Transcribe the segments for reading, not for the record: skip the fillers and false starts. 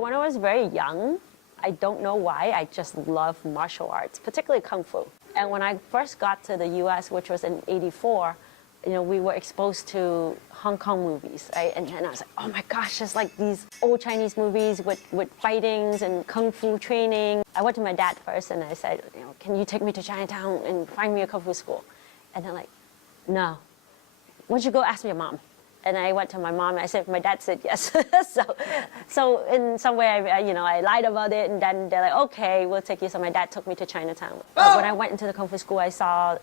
So when I was very young, I don't know why, I just love martial arts, particularly Kung Fu. And when I first got to the US, which was in '84, we were exposed to Hong Kong movies, right? And I was like, oh my gosh, it's like these old Chinese movies with fightings and Kung Fu training. I went to my dad first and I said, can you take me to Chinatown and find me a Kung Fu school? And they're like, no. Why don't you go ask your mom? And I went to my mom and I said, my dad said yes. so in some way, I lied about it, and then they're like, okay, we'll take you. So my dad took me to Chinatown. When I went into the Kung Fu school, I saw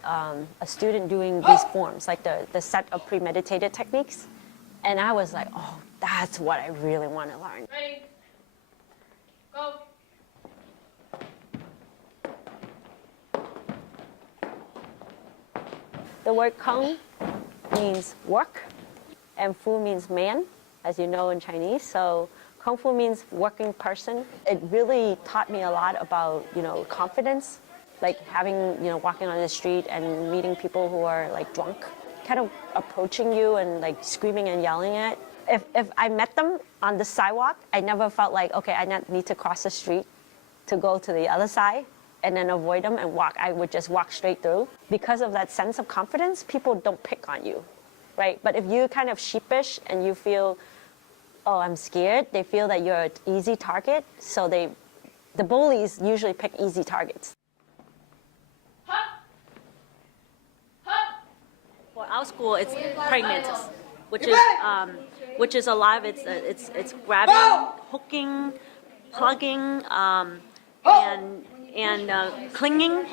a student doing these forms, like the set of premeditated techniques. And I was like, oh, that's what I really want to learn. Ready, go. The word Kung means work, and Fu means man, as you know in Chinese. So Kung Fu means working person. It really taught me a lot about, confidence, like walking on the street and meeting people who are like drunk, kind of approaching you and like screaming and yelling at. If I met them on the sidewalk, I never felt like, okay, I need to cross the street to go to the other side and then avoid them and walk. I would just walk straight through. Because of that sense of confidence, people don't pick on you. Right? But if you're kind of sheepish and you feel, oh, I'm scared, they feel that you're an easy target, so the bullies usually pick easy targets. For our school, it's praying mantis, which is a lot of it's grabbing, hooking, plugging, and clinging,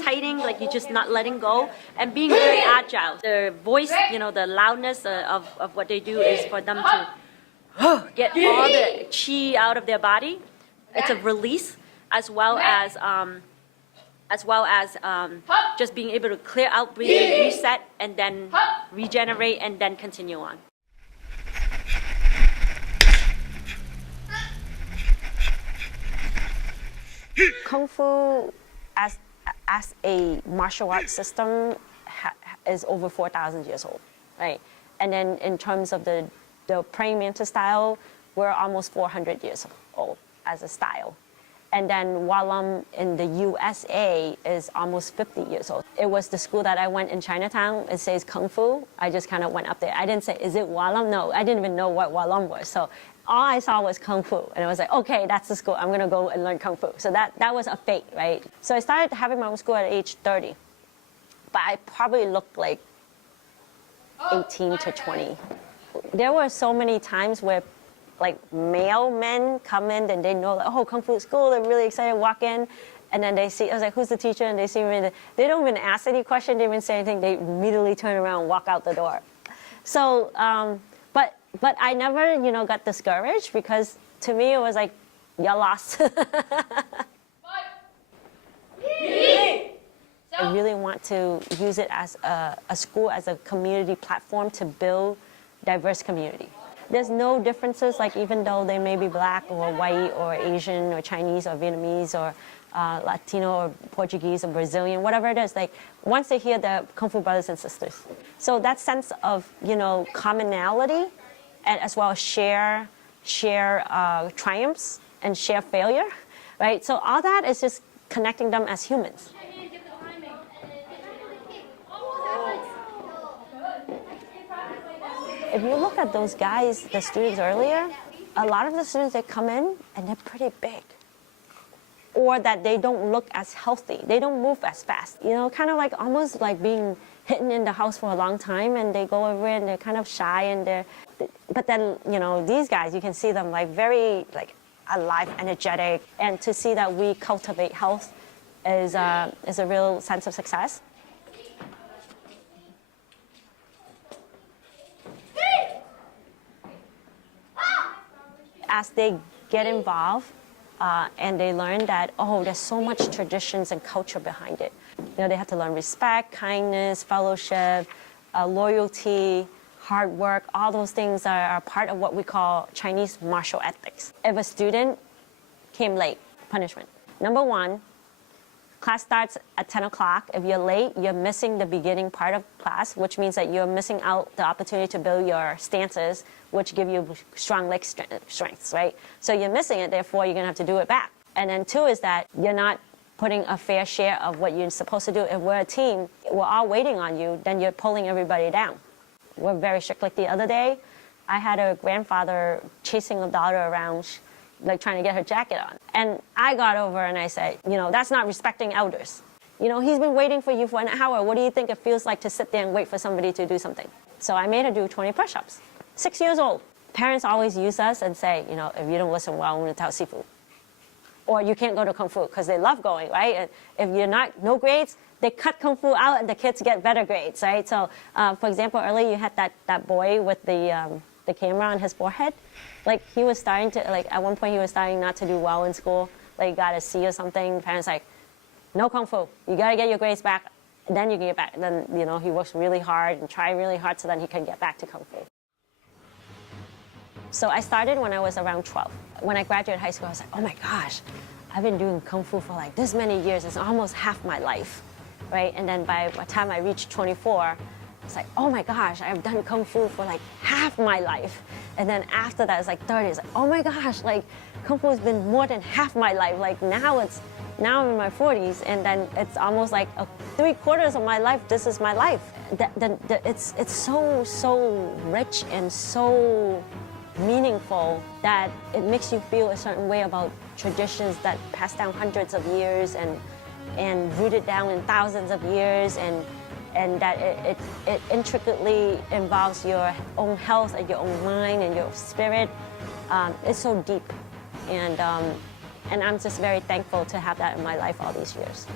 tightening, like you're just not letting go, and being very agile. The voice, the loudness of what they do is for them to get all the chi out of their body. It's a release, as well as just being able to clear out, breathing, reset, and then regenerate, and then continue on. Kung Fu, as a martial arts system, is over 4,000 years old, right? And then in terms of the praying mantis style, we're almost 400 years old as a style. And then Walum in the USA is almost 50 years old. It was the school that I went in Chinatown. It says Kung Fu. I just kind of went up there. I didn't say, is it Walum? No, I didn't even know what Walum was. So all I saw was Kung Fu. And I was like, okay, that's the school. I'm going to go and learn Kung Fu. So that was a fate, right? So I started having my own school at age 30. But I probably looked like 18 to 20. There were so many times where like male men come in and they know, like, oh, Kung Fu school, they're really excited, walk in, and then they see, I was like, who's the teacher? And they see me, they don't even ask any question, they don't even say anything, they immediately turn around and walk out the door. So, but I never, got discouraged, because to me it was like, you're lost. I really want to use it as a school, as a community platform to build diverse community. There's no differences, like even though they may be black or white or Asian or Chinese or Vietnamese or Latino or Portuguese or Brazilian, whatever it is, like once they hear the Kung Fu brothers and sisters. So that sense of, commonality, and as well as share triumphs and share failure, right? So all that is just connecting them as humans. If you look at those guys, the students earlier, a lot of the students, they come in and they're pretty big. Or that they don't look as healthy. They don't move as fast. Kind of like almost like being hidden in the house for a long time, and they go over and they're kind of shy, and but then, these guys, you can see them like very like alive, energetic, and to see that we cultivate health is a real sense of success. As they get involved and they learn that, oh, there's so much traditions and culture behind it. They have to learn respect, kindness, fellowship, loyalty, hard work. All those things are part of what we call Chinese martial ethics. If a student came late, punishment. Number one, Class starts at 10 o'clock. If you're late, you're missing the beginning part of class, which means that you're missing out the opportunity to build your stances, which give you strong leg strengths, right? So you're missing it, therefore you're gonna have to do it back. And then two is that you're not putting a fair share of what you're supposed to do. If we're a team, we're all waiting on you, then you're pulling everybody down. We're very strict. Like the other day, I had a grandfather chasing a daughter around, like trying to get her jacket on. And I got over and I said, you know, that's not respecting elders. You know, he's been waiting for you for an hour. What do you think it feels like to sit there and wait for somebody to do something? So I made her do 20 push-ups. 6 years old. Parents always use us and say, you know, if you don't listen well, I'm gonna tell seafood. Or you can't go to Kung Fu, because they love going, right? And if you're no grades, they cut Kung Fu out and the kids get better grades, right? So, for example, earlier you had that boy with the camera on his forehead. Like he was starting to, like at one point he was starting not to do well in school. Like he got a C or something. Parents like, no Kung Fu. You gotta get your grades back, then you can get back. And then, you know, he works really hard and try really hard so then he can get back to Kung Fu. So I started when I was around 12. When I graduated high school, I was like, oh my gosh, I've been doing Kung Fu for like this many years. It's almost half my life, right? And then by the time I reached 24, it's like, oh my gosh, I've done Kung Fu for like half my life. And then after that, it's like 30. It's like, oh my gosh, like Kung Fu has been more than half my life. Like now I'm in my 40s, and then it's almost like 3/4 of my life, this is my life. It's so rich and so meaningful that it makes you feel a certain way about traditions that pass down hundreds of years and rooted down in thousands of years, and that it intricately involves your own health and your own mind and your spirit. It's so deep, and I'm just very thankful to have that in my life all these years.